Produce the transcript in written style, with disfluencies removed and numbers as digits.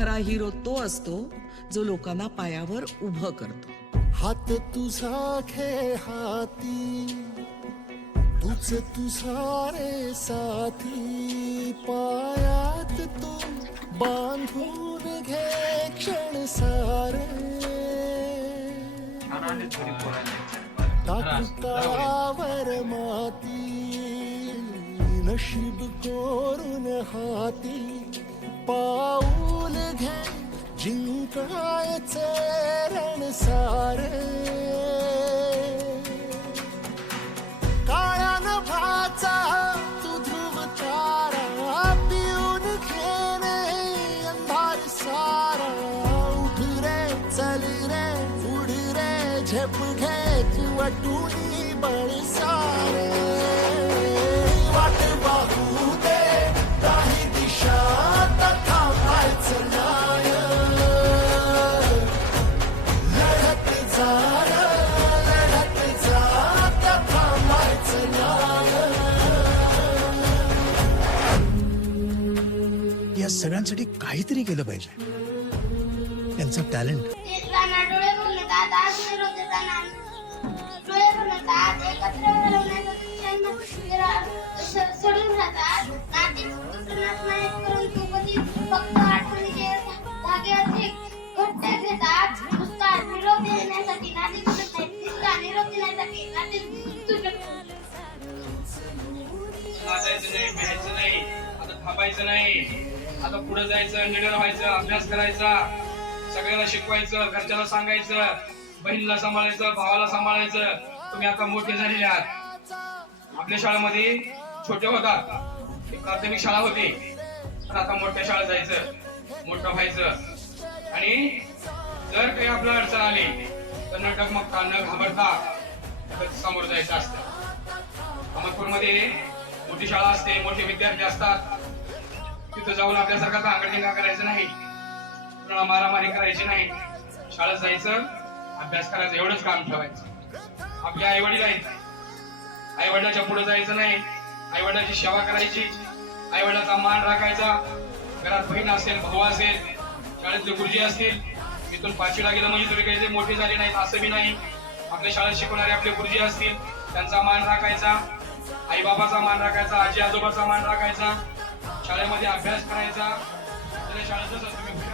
खरा हिरो तो असतो जो लोकांना पायावर उभं करतो. हात तुझा खे हाती, तुझ तुझा रे साथी, पायात तू बांधून घे क्षण सारे. टाकू काळावर माती, नशीब कोरून हाती, पाऊल घे जिंकायचे रण सारे. काळ्या नभाचा तू ध्रुव तारा, पिऊन घेणे अंधार सारा. उठ रे चल रे उड रे झेप घे तू वाटूनी बळ सारे. वाट पाहू दे काही दिशा थांबायचं नाही. लढत जा लढत जा थांबायचं नाही. या सगळ्यांसाठी काहीतरी केलं पाहिजे. त्यांचं टॅलेंट डोळे बोलतात आज विरोधाचा नाम, डोळे बोलतात एकत्र सोडून राहतात. नाते तुटणार नाही परंतु कधी फक्त आठवणीचे धागे अधिक घट्ट घेतात. नुसता निरोप देण्यासाठी नाते तुटत नाहीत, नुसता निरोप देण्यासाठी नाते तुटत नाहीत. नाचायचं नाही, भ्यायचं नाही, आता थांबायचं नाही. आता पुढे जायचं, निडर व्हायचं, अभ्यास करायचा, सगळ्यांना शिकवायचं, घरच्याला सांगायचं, बहिणीला सांभाळायचं, भावाला सांभाळायचं. तुम्ही आता मोठे झालेले आहात. आपल्या शाळेमध्ये छोटे होतात, एक प्राथमिक शाळा होती, पण आता मोठ्या शाळेत जायचं, मोठं व्हायचं. आणि जर काही आपल्याला अडचण आली तर न डगमगता न घाबरता समोर जायचं असतं. अहमदपूरमध्ये मोठी शाळा असते, मोठे विद्यार्थी असतात. तिथं जाऊन आपल्यासारखा धांगडधिंगा करायचं नाही, कुणाला मारामारी करायची नाही. शाळेत जायचं, अभ्यास करायचं, एवढंच काम ठेवायचं. आपले आई वडील आहेत, आई वडिलाच्या पुढे जायचं नाही, आई वडिलाची सेवा करायची, आई वडिलाचा मान राखायचा. घरात बहीण असेल, भाऊ असेल, शाळेतले गुरुजी असतील. इथून 5वीला गेलं म्हणजे तुम्ही काही मोठे झाले नाहीत असं बी नाही. आपल्या शाळेत शिकवणारे आपले गुरुजी असतील, त्यांचा मान राखायचा, आई बाबाचा मान राखायचा, आजी आजोबाचा मान राखायचा. शाळेमध्ये अभ्यास करायचा. शाळेत जसं तुम्ही